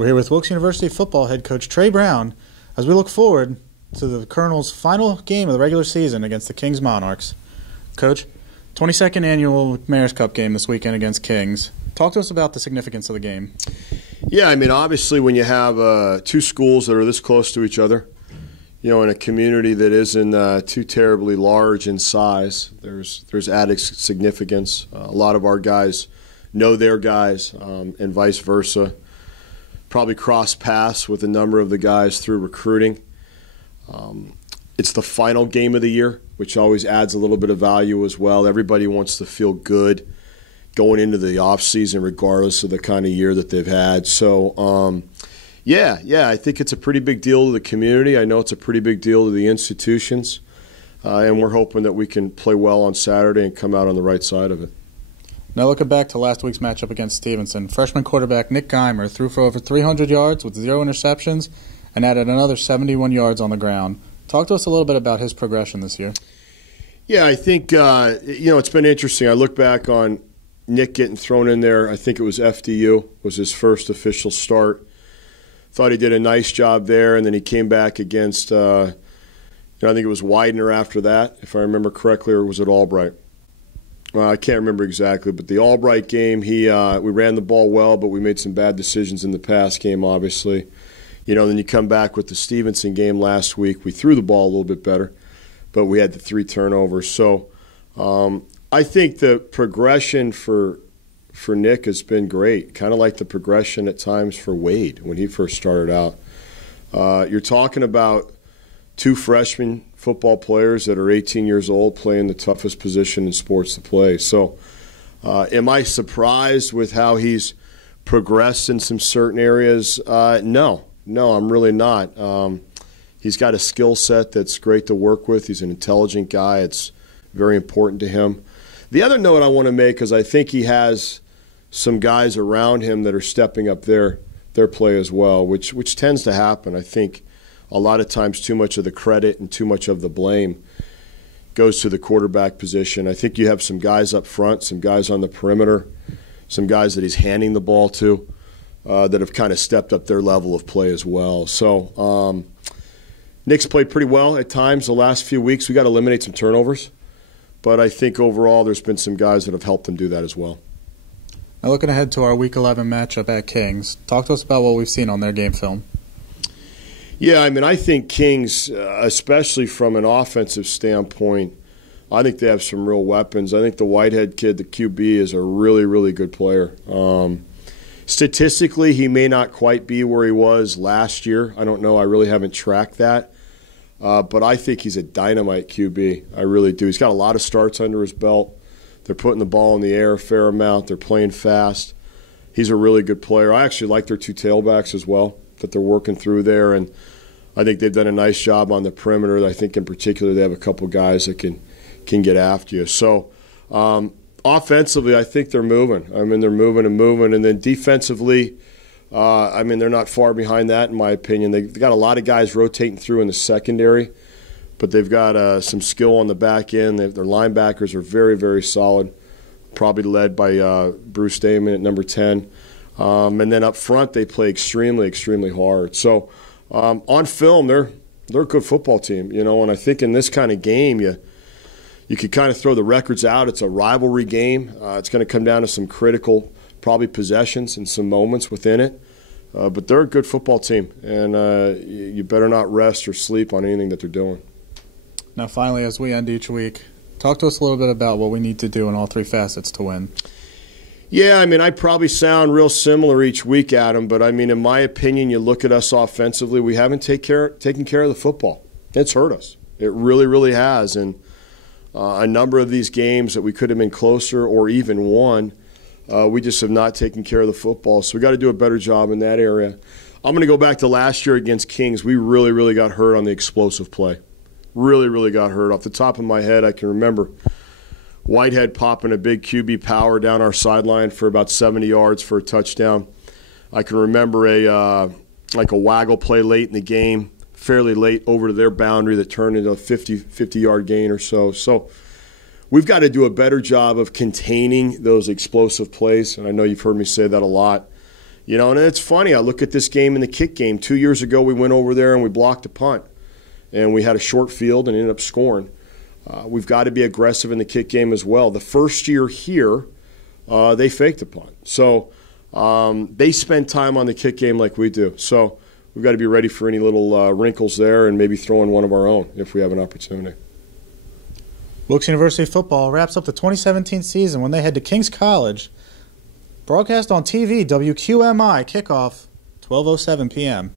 We're here with Wilkes University football head coach Trey Brown as we look forward to the Colonel's final game of the regular season against the Kings Monarchs. Coach, 22nd annual Mayor's Cup game this weekend against Kings. Talk to us about the significance of the game. Yeah, I mean, obviously when you have two schools that are this close to each other, in a community that isn't too terribly large in size, there's added significance. A lot of our guys know their guys and vice versa. Probably cross paths with a number of the guys through recruiting. It's the final game of the year, which always adds a little bit of value as well. Everybody wants to feel good going into the off season, regardless of the kind of year that they've had. So, I think it's a pretty big deal to the community. I know it's a pretty big deal to the institutions, and we're hoping that we can play well on Saturday and come out on the right side of it. Now looking back to last week's matchup against Stevenson, freshman quarterback Nick Kaymer threw for over 300 yards with 0 interceptions and added another 71 yards on the ground. Talk to us a little bit about his progression this year. Yeah, I think, it's been interesting. I look back on Nick getting thrown in there. I think it was FDU, was his first official start. Thought he did a nice job there, and then he came back against, I think it was Widener after that, if I remember correctly, or was it Albright? I can't remember exactly, but the Albright game, we ran the ball well, but we made some bad decisions in the pass game, obviously. Then you come back with the Stevenson game last week. We threw the ball a little bit better, but we had the 3 turnovers. So I think the progression for Nick has been great, kind of like the progression at times for Wade when he first started out. You're talking about 2 freshman football players that are 18 years old playing the toughest position in sports to play. So am I surprised with how he's progressed in some certain areas? No, I'm really not. He's got a skill set that's great to work with. He's an intelligent guy. It's very important to him. The other note I want to make is I think he has some guys around him that are stepping up their play as well, which tends to happen. I think a lot of times too much of the credit and too much of the blame goes to the quarterback position. I think you have some guys up front, some guys on the perimeter, some guys that he's handing the ball to that have kind of stepped up their level of play as well. So Nick's played pretty well at times the last few weeks. We got to eliminate some turnovers, but I think overall there's been some guys that have helped him do that as well. Now looking ahead to our Week 11 matchup at Kings, talk to us about what we've seen on their game film. Yeah, I mean, I think Kings, especially from an offensive standpoint, I think they have some real weapons. I think the Whitehead kid, the QB, is a really, really good player. Statistically, he may not quite be where he was last year. I don't know. I really haven't tracked that. But I think he's a dynamite QB. I really do. He's got a lot of starts under his belt. They're putting the ball in the air a fair amount. They're playing fast. He's a really good player. I actually like their 2 tailbacks as well that they're working through there, and I think they've done a nice job on the perimeter. I think in particular they have a couple guys that can get after you. So offensively, I think they're moving. I mean, they're moving, and then defensively, they're not far behind that in my opinion. They've got a lot of guys rotating through in the secondary, but they've got some skill on the back end. Their linebackers are very, very solid, probably led by Bruce Damon at number 10. And then up front, they play extremely, extremely hard. So on film, they're a good football team, and I think in this kind of game, you could kind of throw the records out. It's a rivalry game. It's going to come down to some critical, probably possessions and some moments within it. But they're a good football team, and you better not rest or sleep on anything that they're doing. Now, finally, as we end each week, talk to us a little bit about what we need to do in all 3 facets to win. Yeah, I mean, I probably sound real similar each week, Adam, but I mean, in my opinion, you look at us offensively, we haven't taken care of the football. It's hurt us. It really, really has. And a number of these games that we could have been closer or even won, we just have not taken care of the football. So we got to do a better job in that area. I'm going to go back to last year against Kings. We really, really got hurt on the explosive play. Really, really got hurt. Off the top of my head, I can remember Whitehead popping a big QB power down our sideline for about 70 yards for a touchdown. I can remember a waggle play late in the game, fairly late over to their boundary that turned into a 50-yard gain or so. So we've got to do a better job of containing those explosive plays, and I know you've heard me say that a lot. And it's funny. I look at this game and the kick game. 2 years ago, we went over there and we blocked a punt, and we had a short field and ended up scoring. We've got to be aggressive in the kick game as well. The first year here, they faked a punt. So they spend time on the kick game like we do. So we've got to be ready for any little wrinkles there and maybe throw in one of our own if we have an opportunity. Wilkes University football wraps up the 2017 season when they head to King's College. Broadcast on TV, WQMI, kickoff 12:07 p.m.